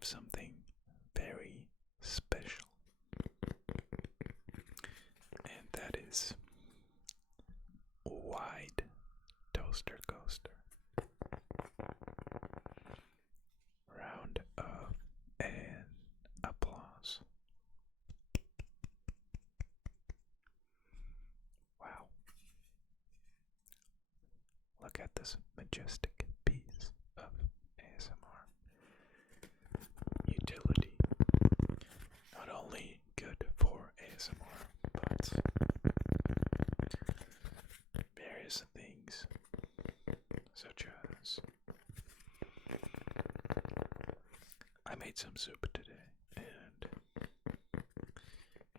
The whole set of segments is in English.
have something very special, and that is wide toaster coaster. Round of an applause. Wow. Look at this majestic piece of ASMR utility. Not only good for ASMR, but various things such as I made some soup today, and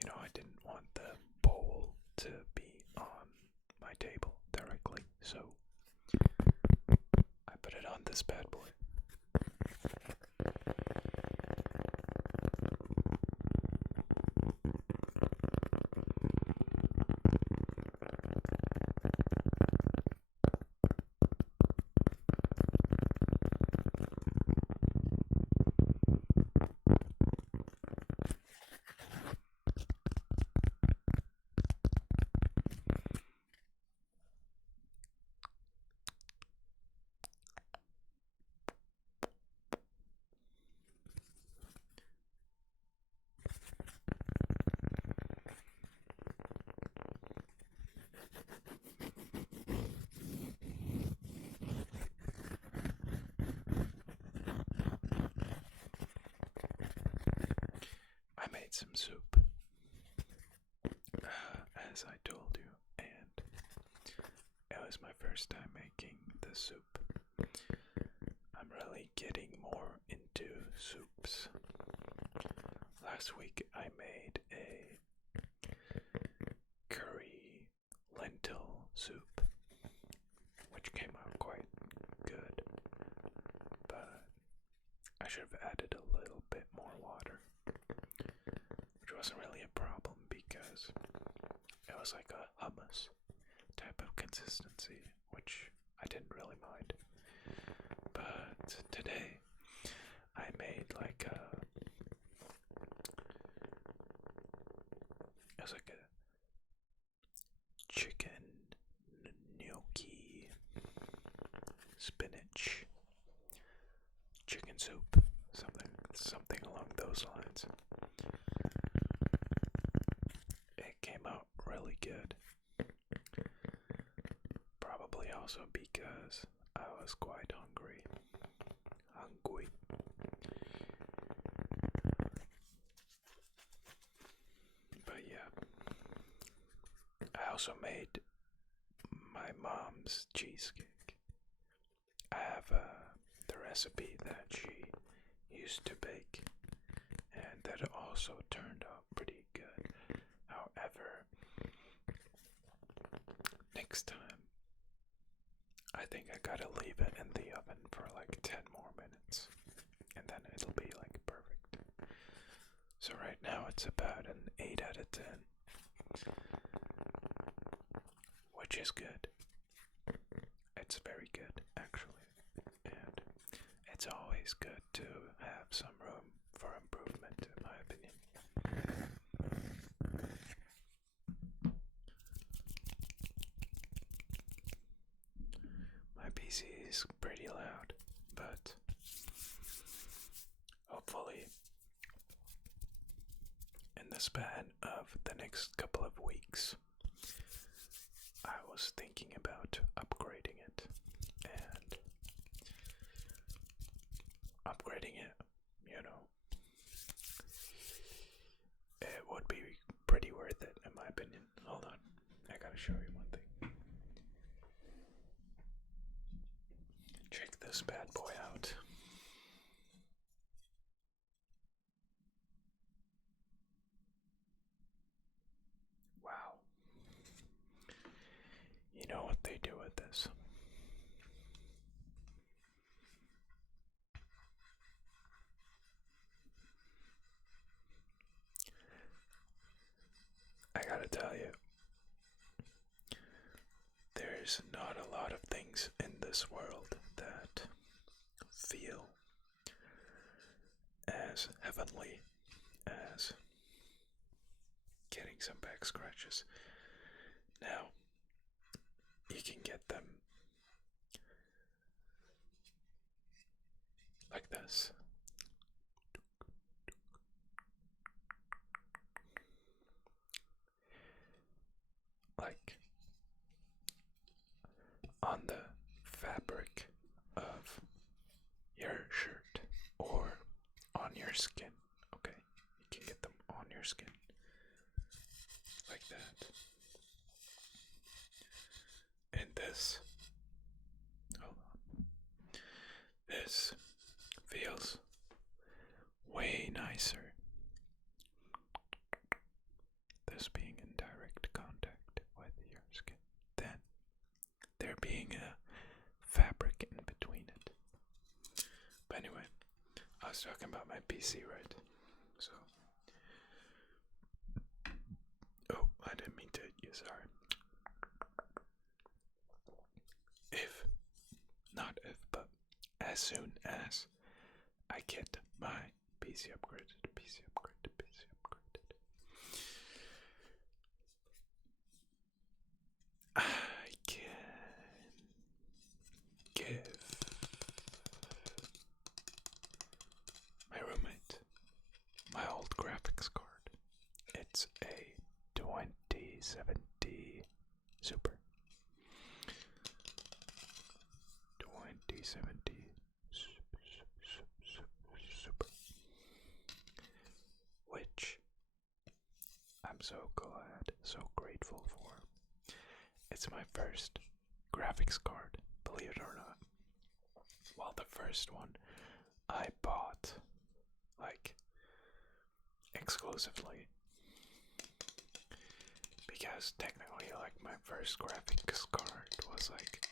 I didn't want the bowl to be on my table directly, so I put it on this bad boy. I made some soup, as I told you, and it was my first time making the soup. I'm really getting more into soups. Last week I made a curry lentil soup, which came out quite good, but I should have added a little bit more water, which wasn't really a problem because it was like a hummus type of consistency, which I didn't really mind. But today I made like it was like a chicken gnocchi spinach chicken soup, something along those lines. It came out really good. Probably also because I was quite hungry. But yeah, I also made my mom's cheesecake. I have the recipe that she used to bake, and that also turned out pretty good. However, next time, I think I gotta leave it in the oven for like 10 more minutes, and then it'll be like perfect. So right now it's about an 8 out of 10, which is good. It's very good, actually, and it's always good to have some room for improvement, in my opinion. My PC is pretty loud, but hopefully in the span of the next couple of weeks, I was thinking about upgrading it, and upgrading it, it would be pretty worth it, in my opinion. Hold on, I gotta show you one thing. Check this bad boy out. Wow. You know what they do with this? I gotta tell you, there's not a lot of things in this world that feel heavenly as getting some back scratches. Now, you can get them like this. Like on the fabric of your shirt or on your skin. Okay, you can get them on your skin like that. And this, hold on, this feels way nicer. This being in direct contact with your skin, then there being a fabric in between it. But anyway, I was talking about my PC, right? So, oh, I didn't mean to hit you, sorry. But as soon as I get my PC upgraded, I can give my roommate my old graphics card. It's a 2070 Super. 2070 Super. Which I'm so glad, so grateful for. It's my first graphics card, believe it or not. Well, the first one I bought, like, exclusively. Because technically, like, my first graphics card was, like,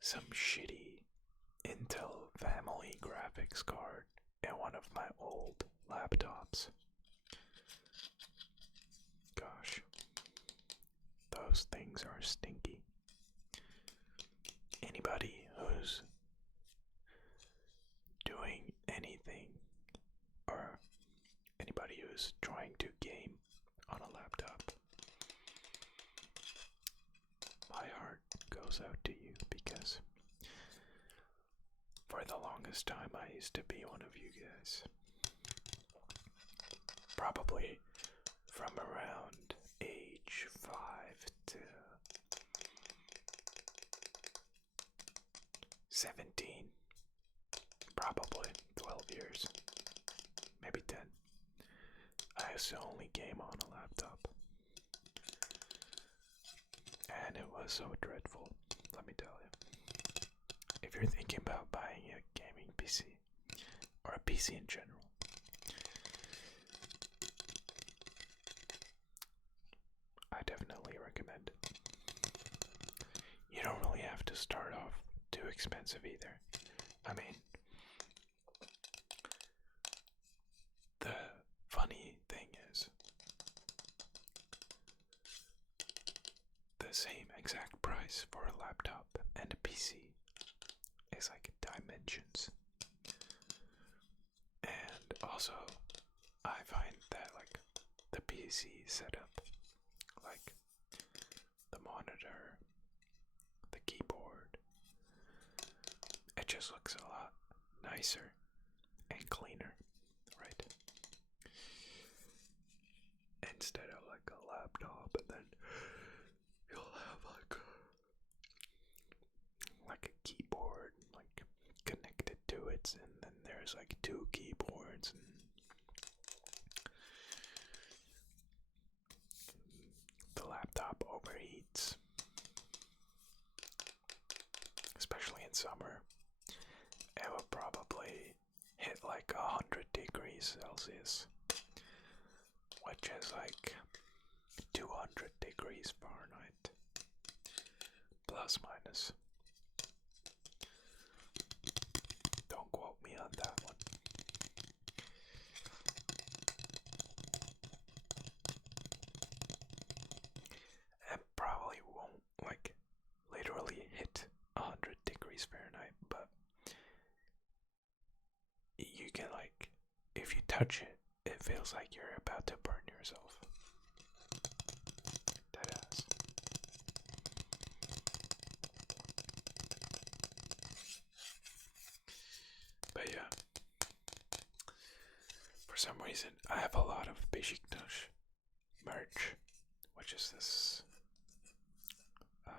some shitty Intel family graphics card in one of my old laptops. Gosh, those things are stinky. Anybody who's doing anything, or anybody who's trying to game on a laptop, my heart goes out to you, because for the longest time I used to be one of you guys. Probably from around age 5 to 17, probably 12 years, maybe 10. I used to only game on a laptop, and it was so dreadful, let me tell you. If you're thinking about buying a gaming PC, or a PC in general, I definitely recommend it. You don't really have to start off too expensive either. I mean, the funny thing is, the same exact price for a laptop and a PC is like dimensions. And also, I find that like the PC setup, like the monitor, the keyboard, it just looks a lot nicer and cleaner, right? Instead of like a laptop, and then you'll have like a keyboard like connected to it, and then there's like two keyboards, and the laptop overheats, especially in summer. It will probably hit like 100 degrees Celsius, which is like 200 degrees Fahrenheit, plus minus. Don't quote me on that one. It probably won't like literally hit 100 degrees Fahrenheit, but you can like touch it, it feels like you're about to burn yourself. Deadass. But yeah, for some reason, I have a lot of Beşiktaş merch, which is this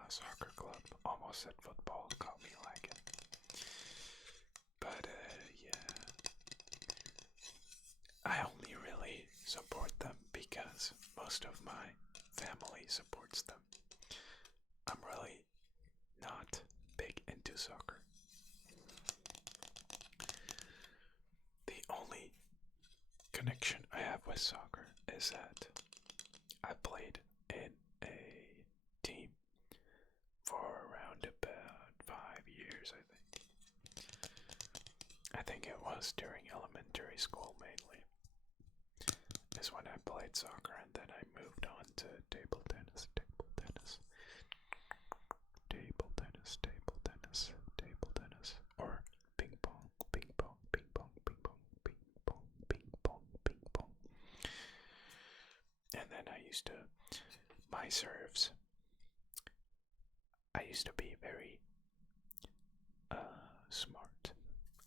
soccer club. Almost said football, caught me lagging. But yeah, I only really support them because most of my family supports them. I'm really not big into soccer. The only connection I have with soccer is that I played in a team for around about 5 years, I think. I think it was during elementary school mainly, is when I played soccer, and then I moved on to table tennis, or ping pong, ping pong, ping pong, ping pong, ping pong, ping pong, ping pong. And then my serves, I used to be very smart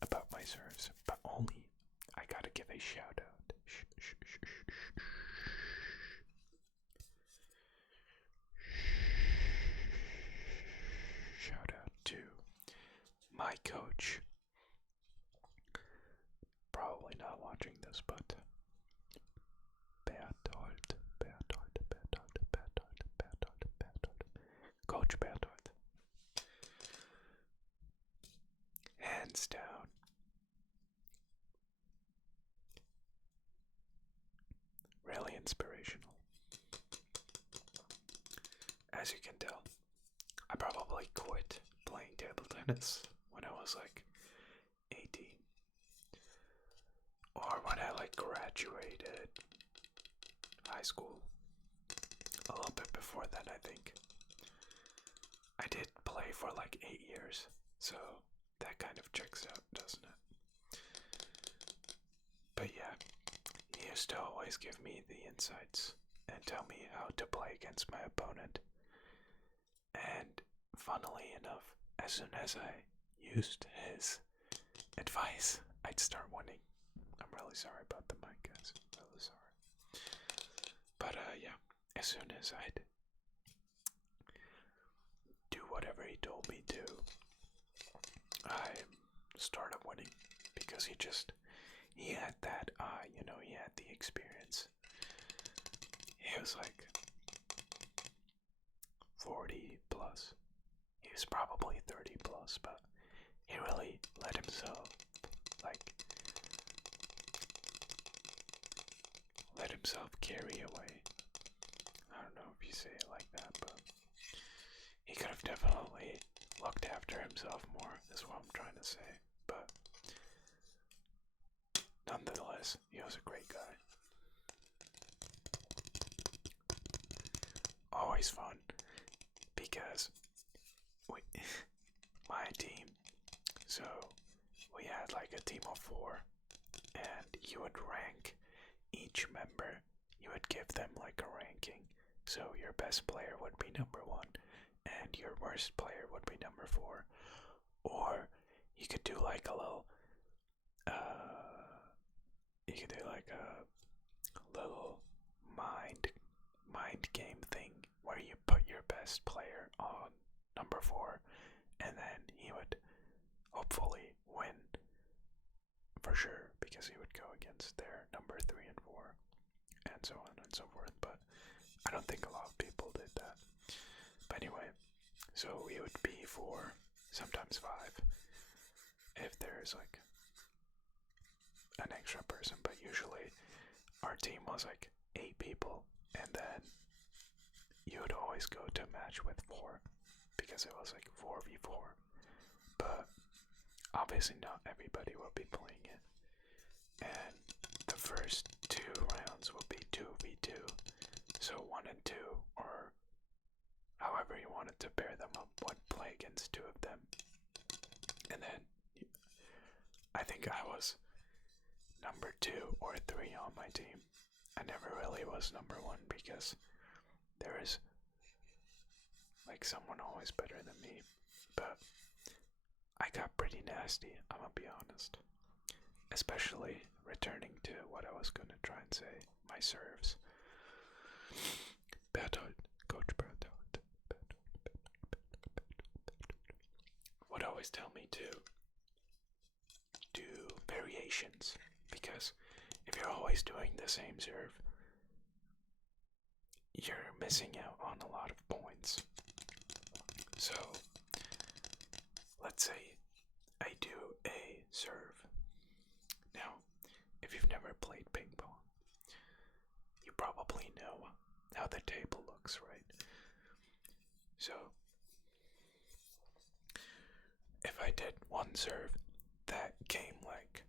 about my serves, but only I gotta give a shout out. Shout out to my coach. Probably not watching this, but Bertolt. Coach Bertolt. Hands down. Really inspirational. As you can tell, I probably quit playing table tennis when I was like 18. Or when I like graduated high school. A little bit before that, I think. I did play for like 8 years, so that kind of checks out, doesn't it? But yeah, he used to always give me the insights and tell me how to play against my opponent. And funnily enough, as soon as I used his advice, I'd start winning. I'm really sorry about the mic, guys. I'm really sorry. But yeah, as soon as I'd do whatever he told me to, I started winning because he had that eye, he had the experience. He was like 40 plus. He was probably 30 plus, but he really let himself carry away. I don't know if you say it like that, but he could have definitely looked after himself more, is what I'm trying to say. But nonetheless, he was a great guy. Always fun, because my team, so we had like a team of 4, and you would rank each member. You would give them like a ranking. So your best player would be number 1, and your worst player would be number 4. Or you could do like a little, mind game thing where you put your best player on number 4, and then he would hopefully win for sure, because he would go against their number 3 and 4, and so on and so forth. But I don't think a lot of people did that. But anyway, so we would be 4, sometimes 5, if there's like an extra person, but usually our team was like 8 people, and then you would always go to a match with 4, because it was like 4v4. But obviously not everybody will be playing it, and the first 2 rounds will be 2v2, so 1 and 2, or however you wanted to pair them up, would play against 2 of them. And then I think I was number 2 or 3 on my team. I never really was number 1 because there is like someone always better than me. But I got pretty nasty, I'm gonna be honest. Especially returning to what I was gonna try and say, my serves. Bertolt, Coach Bertolt, would always tell me to do variations, because if you're always doing the same serve, you're missing out on a lot of points. So, let's say I do a serve. Now, if you've never played ping pong, you probably know how the table looks, right? So, if I did one serve that came like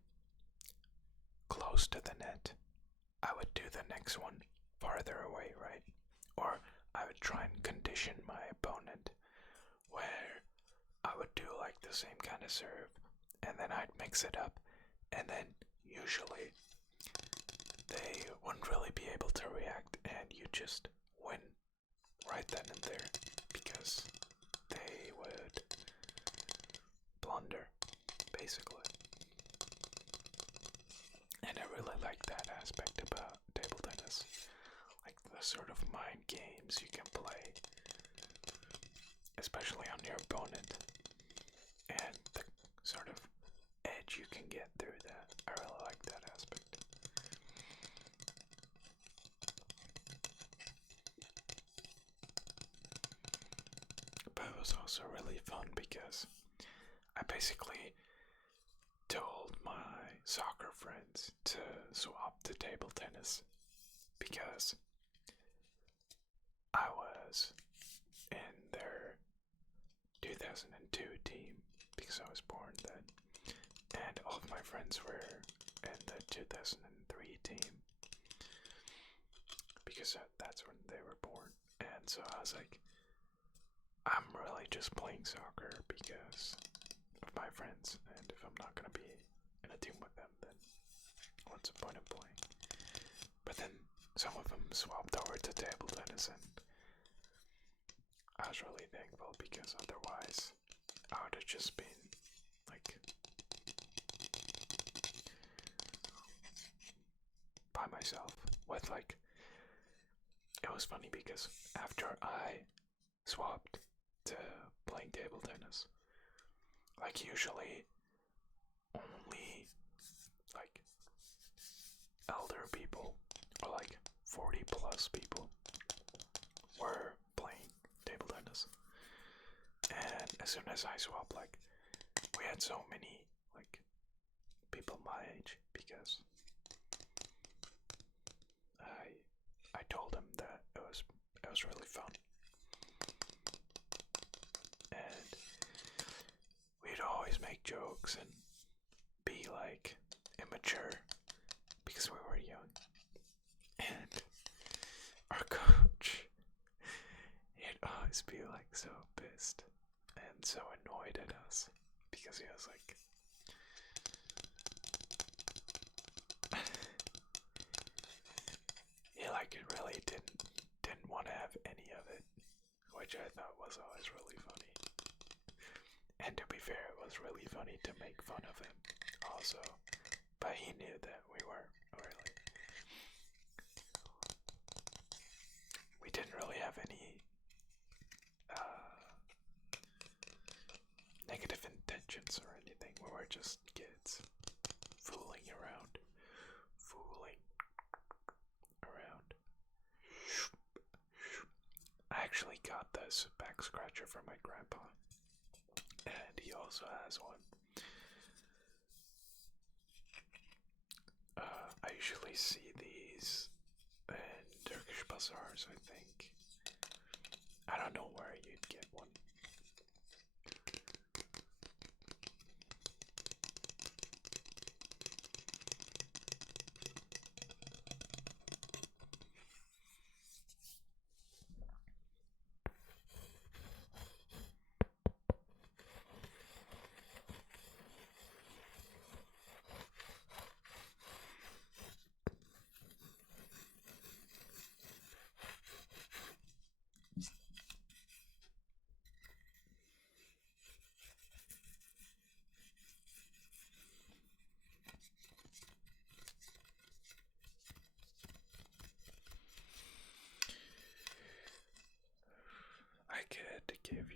close to the net, I would do the next one farther away, right? Or I would try and condition my opponent where I would do like the same kind of serve, and then I'd mix it up, and then usually they wouldn't really be able to react, and you just win right then and there, because they would blunder, basically. And I really like that aspect about table tennis, like the sort of mind games you can play, especially on your opponent, and the sort of edge you can get through that. I really like that aspect. But it was also really fun because I basically told my soccer friends to swap to table tennis because I was in their 2002 team, because I was born then, and all of my friends were in the 2003 team because that's when they were born. And so I was like, I'm really just playing soccer because of my friends, and if I'm not gonna be in a team with them, then what's the point of playing? But then some of them swapped over to table tennis, and I was really thankful, because otherwise I would have just been like by myself with like, it was funny because after I swapped to playing table tennis, like usually only like elder people or like 40 plus people were playing table tennis. And as soon as I swapped, like we had so many like people my age, because I told them that it was really fun. And we'd always make jokes and be like immature because we were young. And our coach, he'd always be like so pissed and so annoyed at us because he was like, he like really didn't want to have any of it, which I thought was always really funny. And to be fair, it was really funny to make fun of him also, but he knew that we weren't really. We didn't really have any negative intentions or anything. We were just kids fooling around. I actually got this back scratcher from my grandpa, and he also has one. I usually see these in Turkish bazaars, I think. I don't know where you'd get one.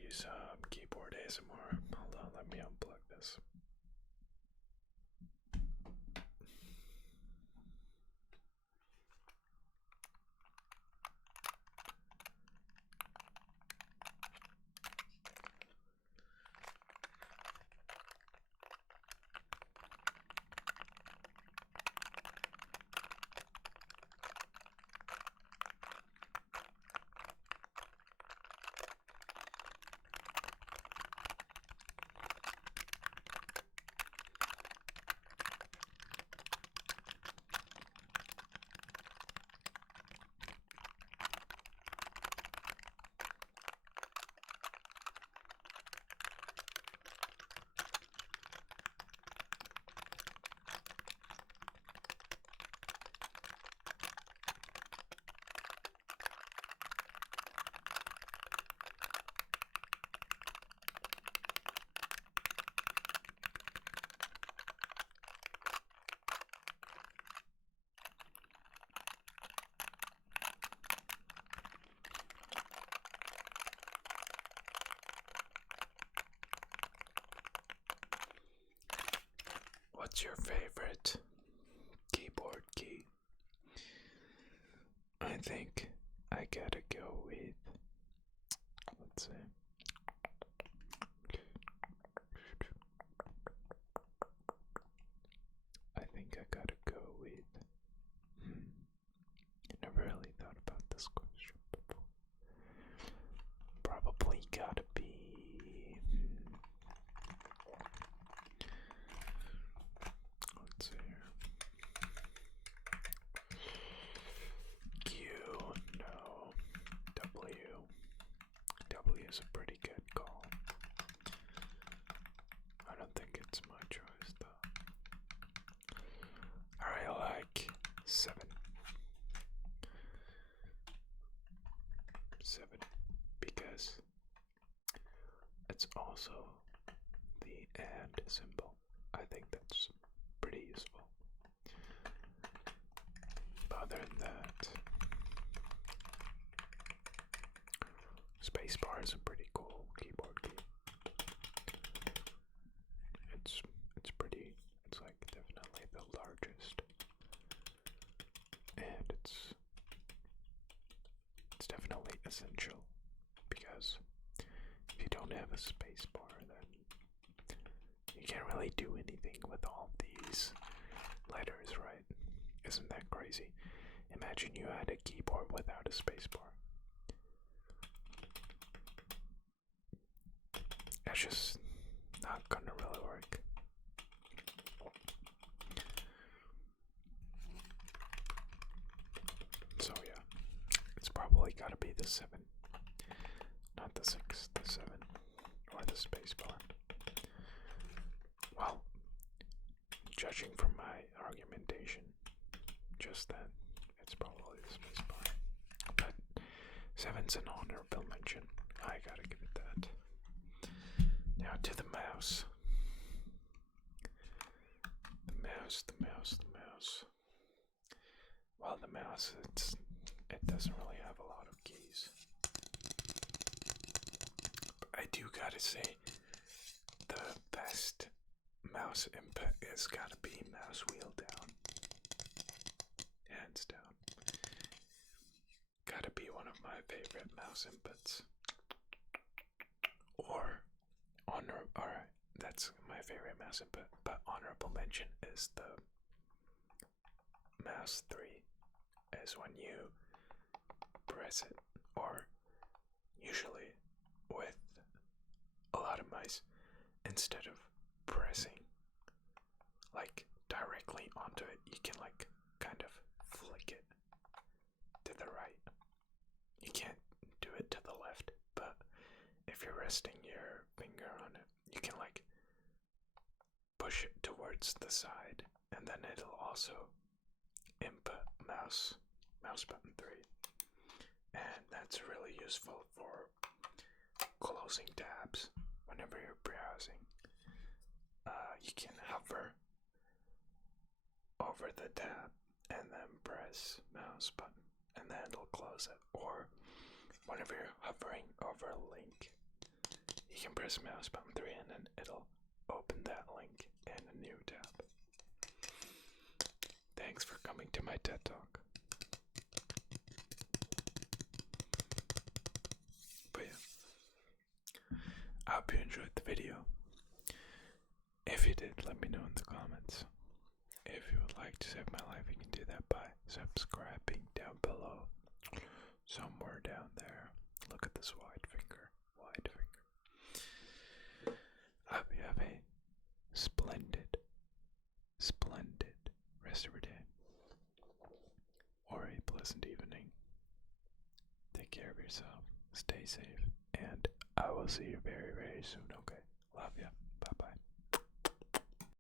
you some keyboard ASMR. Hold on, let me unplug this. What's your favorite keyboard key? I think I gotta go with, let's see. I think I gotta go with, I never really thought about this question before. Probably gotta be, let's see here. Q, no. W. W is a pretty good call. I don't think it's my choice though. I like 7. 7 because it's also the and symbol. I think that's pretty useful. But other than that, spacebar is a pretty cool keyboard key. It's pretty. It's like definitely the largest, and it's definitely essential because if you don't have a spacebar, then you can't really do anything with all these letters, right? Isn't that crazy? Imagine you had a keyboard without a spacebar. It's just not gonna really work. So yeah, it's probably gotta be the 7. Not the 6, the 7. Or the spacebar. Well, judging from my argumentation just then, it's probably the spacebar. But 7's an honorable mention. I gotta give it that. Now to the mouse. The mouse. Well, the mouse, it doesn't really have a lot of keys. But I do gotta say, the best mouse input is gotta be mouse wheel down. Hands down. Gotta be one of my favorite mouse inputs. Or that's my favorite mouse input, but honorable mention is the mouse 3 is when you press it, or usually with a lot of mice, instead of pressing like directly onto it, you can like kind of flick it to the right. You can't do it to the left, but if you're resting your finger on it, you can like push it towards the side, and then it'll also input mouse button 3, and that's really useful for closing tabs whenever you're browsing. You can hover over the tab and then press mouse button, and then it'll close it. Or whenever you're hovering over a link, you can press mouse button 3 and then it'll open that link in a new tab. Thanks for coming to my TED Talk. But yeah, I hope you enjoyed the video. If you did, let me know in the comments. If you would like to save my life, you can do that by subscribing down below. Somewhere down there. Look at this wide finger. Wide finger. I hope you have a splendid, splendid rest of your day. Or a pleasant evening. Take care of yourself. Stay safe. And I will see you very, very soon, okay? Love ya.